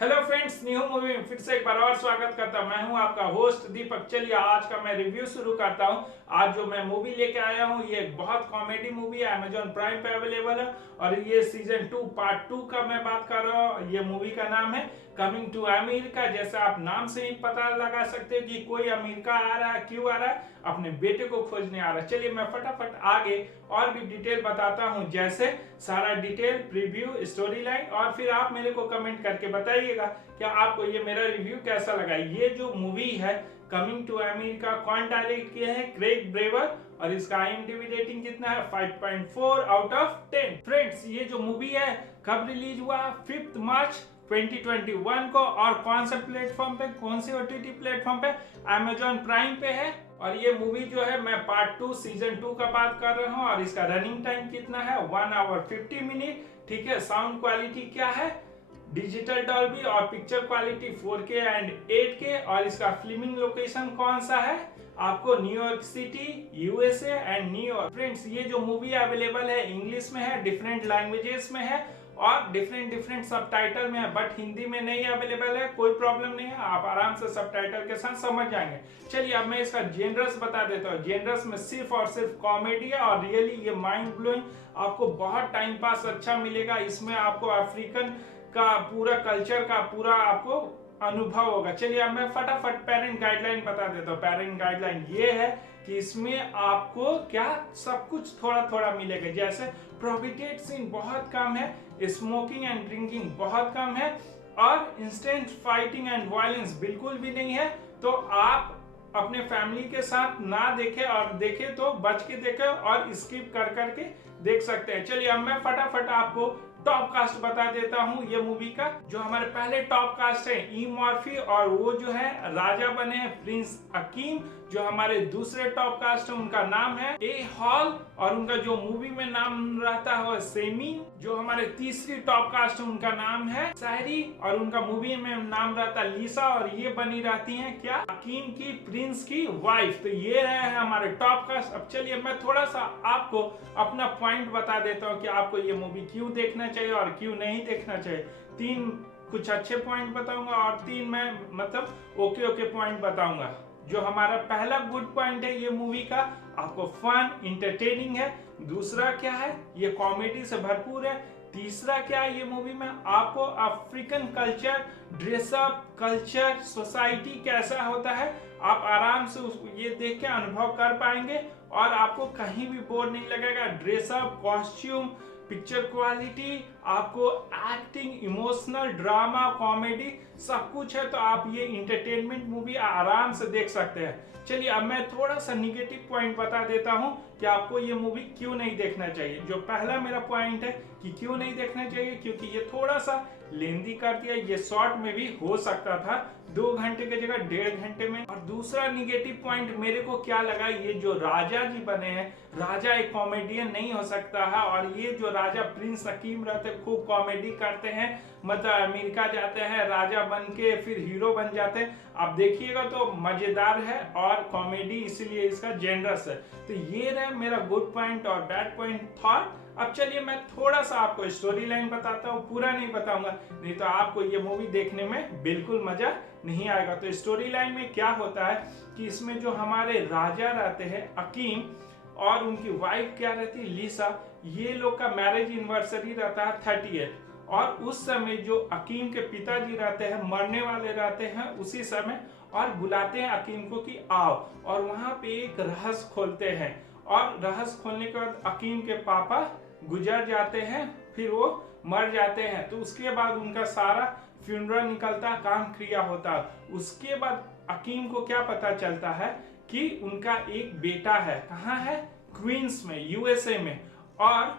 Hello friends, new movie में फिर से एक बार और स्वागत करता हूं। मैं हूं आपका होस्ट दीपक। चलिए आज का मैं रिव्यू शुरू करता हूं। आज जो मैं मूवी लेके आया हूं ये एक बहुत कॉमेडी मूवी है, अमेजॉन प्राइम पे अवेलेबल है और ये सीजन 2 पार्ट 2 का मैं बात कर रहा हूं। ये मूवी का नाम है कमिंग टू अमेरिका। जैसे आप नाम से ही पता लगा सकते हैं कि कोई अमेरिका आ रहा है। क्यों आ रहा है? अपने बेटे को खोजने आ रहा है। चलिए मैं फटाफट आगे और भी डिटेल बताता हूं, जैसे सारा डिटेल, प्रीव्यू, स्टोरी लाइन, और फिर आप मेरे को कमेंट करके बताइएगा कि आपको ये मेरा रिव्यू कैसा लगा। ये जो मूवी है कमिंग टू अमेरिका, कौन डायरेक्ट किया है? क्रेग ब्रेवर, और इसका IMDb रेटिंग कितना है? 5.4 आउट ऑफ 10। फ्रेंड्स, ये जो मूवी है कब रिलीज हुआ? 5 मार्च 2021 को। और कौन से प्लेटफॉर्म पे, कौन से OTT प्लेटफॉर्म पे? अमेजॉन प्राइम पे है। और ये मूवी जो है मैं पार्ट 2 सीजन 2 का बात कर रहा हूँ। और इसका रनिंग टाइम कितना है? 1 आवर 50 मिनट। ठीक है। साउंड क्वालिटी क्या है? डिजिटल डॉल्बी, और picture quality 4K and 8K। और इसका फिल्मिंग लोकेशन कौन सा है? आपको New York city, USA and New York. Friends, ये जो मूवी अवेलेबल है इंग्लिश में है, डिफरेंट लैंग्वेजेस में है और डिफरेंट सबटाइटल में है, बट हिंदी में नहीं अवेलेबल है। कोई प्रॉब्लम नहीं है, आप आराम से सबटाइटल के साथ समझ जाएंगे। चलिए अब मैं इसका जेनरस बता देता हूँ। जेनरस में सिर्फ और सिर्फ कॉमेडी है और रियली ये माइंड ब्लोइंग, आपको बहुत टाइम पास अच्छा मिलेगा। इसमें आपको अफ्रीकन का पूरा कल्चर का पूरा आपको अनुभव होगा। चलिए अब मैं फटाफट पेरेंट गाइडलाइन बता देता हूँ। पेरेंट गाइडलाइन ये है कि इसमें आपको क्या सब कुछ थोड़ा थोड़ा मिलेगा। जैसे प्रोहिबिटेड सीन बहुत कम है, स्मोकिंग एंड ड्रिंकिंग बहुत कम है, और इंस्टेंट फाइटिंग एंड वायलेंस बिल्कुल भी नहीं है। तो आप अपने फैमिली के साथ ना देखें, और देखें तो बच के देखें और स्किप कर करके देख सकते हैं। चलिए अब मैं फटाफट आपको टॉप कास्ट बता देता हूं ये मूवी का। जो हमारे पहले टॉप कास्ट है ई मॉर्फी, और वो जो है राजा बने हैं प्रिंस अकीम। जो हमारे दूसरे टॉप कास्ट है उनका नाम है ए हॉल, और उनका जो मूवी में नाम रहता है सेमी। जो हमारे तीसरी टॉप कास्ट है उनका नाम है सायरी, और उनका मूवी में नाम रहता है लीसा, और ये बनी रहती है क्या? अकीम की प्रिंस की वाइफ। तो ये रहे हैं हमारे टॉप कास्ट। अब चलिए मैं थोड़ा सा आपको अपना पॉइंट बता देता हूँ कि आपको ये मूवी क्यों देखना चाहिए और क्यों नहीं देखना चाहिए। 3 कुछ अच्छे पॉइंट बताऊंगा और 3 मैं मतलब ओके पॉइंट बताऊंगा। जो हमारा पहला गुड पॉइंट है ये मूवी का, आपको फन इंटरटेनिंग है। दूसरा क्या है? ये कॉमेडी से भरपूर है। तीसरा क्या है? ये मूवी में आपको African culture, dress up culture, society कैसा होता है आप आराम से ये देख के अनुभव कर पाएंगे और आपको कहीं भी बोर नहीं लगेगा। ड्रेसअप, कॉस्ट्यूम, पिक्चर क्वालिटी, आपको एक्टिंग, इमोशनल, ड्रामा, कॉमेडी सब कुछ है। तो आप ये इंटरटेनमेंट मूवी आराम से देख सकते हैं। चलिए अब मैं थोड़ा सा निगेटिव पॉइंट बता देता हूं कि आपको ये मूवी क्यों नहीं देखना चाहिए। जो पहला मेरा पॉइंट है कि क्यों नहीं देखना चाहिए, क्योंकि ये थोड़ा सा लेंदी कर दिया। ये शॉर्ट में भी हो सकता था, 2 घंटे की जगह 1.5 घंटे में। और दूसरा निगेटिव पॉइंट मेरे को क्या लगा, ये जो राजा जी बने हैं, राजा एक कॉमेडियन नहीं हो सकता है। और ये जो राजा प्रिंस हकीम रहते खूब कॉमेडी करते हैं, मतलब अमेरिका जाते हैं राजा बन के फिर हीरो बन जाते हैं। आप देखिएगा तो मजेदार है और कॉमेडी, इसीलिए इसका जेनरस है। तो ये रहे मेरा गुड पॉइंट और बैड पॉइंट थॉट। अब चलिए मैं थोड़ा सा आपको स्टोरी लाइन बताता हूँ, पूरा नहीं बताऊंगा, नहीं तो आपको ये मूवी देखने में बिल्कुल मजा नहीं आएगा। तो स्टोरी लाइन में क्या होता है कि इसमें जो हमारे राजा रहते हैं अकीम, और उनकी वाइफ क्या रहती है लीसा, ये लोग का मैरिज एनिवर्सरी रहता है 30th। और उस समय जो अकीम के पिताजी रहते हैं मरने वाले रहते हैं उसी समय, और बुलाते हैं अकीम को कि आओ, और वहां पे एक रहस्य खोलते हैं। और रहस्य खोलने के बाद अकीम के पापा गुजर जाते हैं, फिर वो मर जाते हैं। तो उसके बाद उनका सारा फ्यूनरल निकलता, काम क्रिया होता। उसके बाद अकीम को क्या पता चलता है कि उनका एक बेटा है। कहाँ है? क्वींस में, USA में। और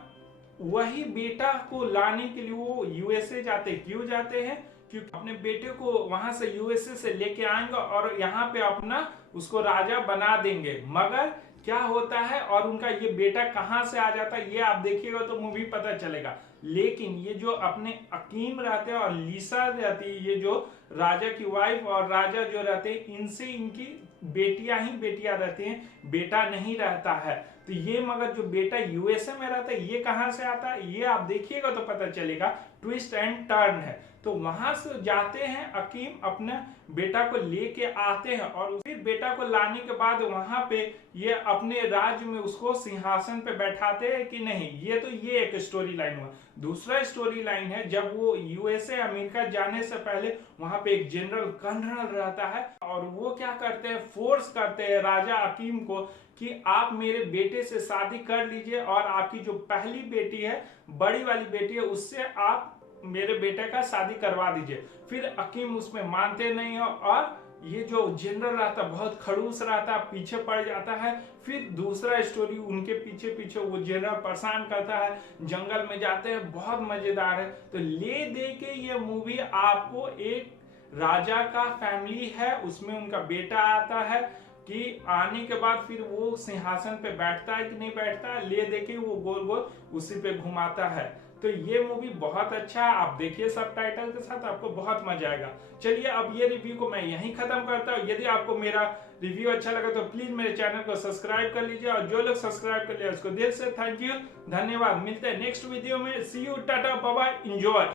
वही बेटा को लाने के लिए वो USA जाते। क्यों जाते हैं? क्योंकि अपने बेटे को वहां से USA से लेके आएंगे और यहाँ पे अपना उसको राजा बना देंगे। मगर क्या होता है, और उनका ये बेटा कहां से आ जाता है ये आप देखिएगा तो मूवी पता चलेगा। लेकिन ये जो अपने अकीम रहते हैं और लीसा रहती है, ये जो राजा की वाइफ और राजा जो रहते हैं, इनसे इनकी बेटियां ही बेटियां रहती हैं, बेटा नहीं रहता है। तो ये मगर जो बेटा यूएसए में रहता है ये कहाँ से आता है, ये आप देखिएगा तो पता चलेगा। ट्विस्ट एंड टर्न है। तो वहां से जाते हैं अकीम, अपने बेटा को लेके आते हैं और फिर बेटा को लाने के बाद वहां पे ये अपने राज्य में उसको सिंहासन पे बैठाते हैं कि नहीं। ये एक स्टोरी लाइन हुआ। दूसरा स्टोरी लाइन है जब वो यूएसए अमेरिका जाने से पहले वहां पे एक जनरल कर्नल रहता है और वो क्या करते हैं, फोर्स करते हैं राजा अकीम को कि आप मेरे बेटे से शादी कर लीजिए और आपकी जो पहली बेटी है, बड़ी वाली बेटी है, उससे आप मेरे बेटे का शादी करवा दीजिए। फिर अकीम उसमें मानते नहीं हो और ये जो जनरल रहता बहुत खड़ूस रहता, पीछे पड़ जाता है। फिर दूसरा स्टोरी उनके पीछे पीछे वो जनरल परेशान करता है, जंगल में जाते हैं, बहुत मजेदार है। तो ले दे के ये मूवी आपको एक राजा का फैमिली है, उसमें उनका बेटा आता है कि आने के बाद फिर वो सिंहासन पे बैठता है कि नहीं बैठता है, ले दे के वो गोल गोल उसी पे घुमाता है। तो ये मूवी बहुत अच्छा है, आप देखिए सबटाइटल के साथ, आपको बहुत मजा आएगा। चलिए अब ये रिव्यू को मैं यहीं खत्म करता हूँ। यदि आपको मेरा रिव्यू अच्छा लगा तो प्लीज मेरे चैनल को सब्सक्राइब कर लीजिए और जो लोग सब्सक्राइब कर लिया उसको दिल से थैंक यू, धन्यवाद। मिलते हैं नेक्स्ट वीडियो में। See you, tata, bye bye, enjoy.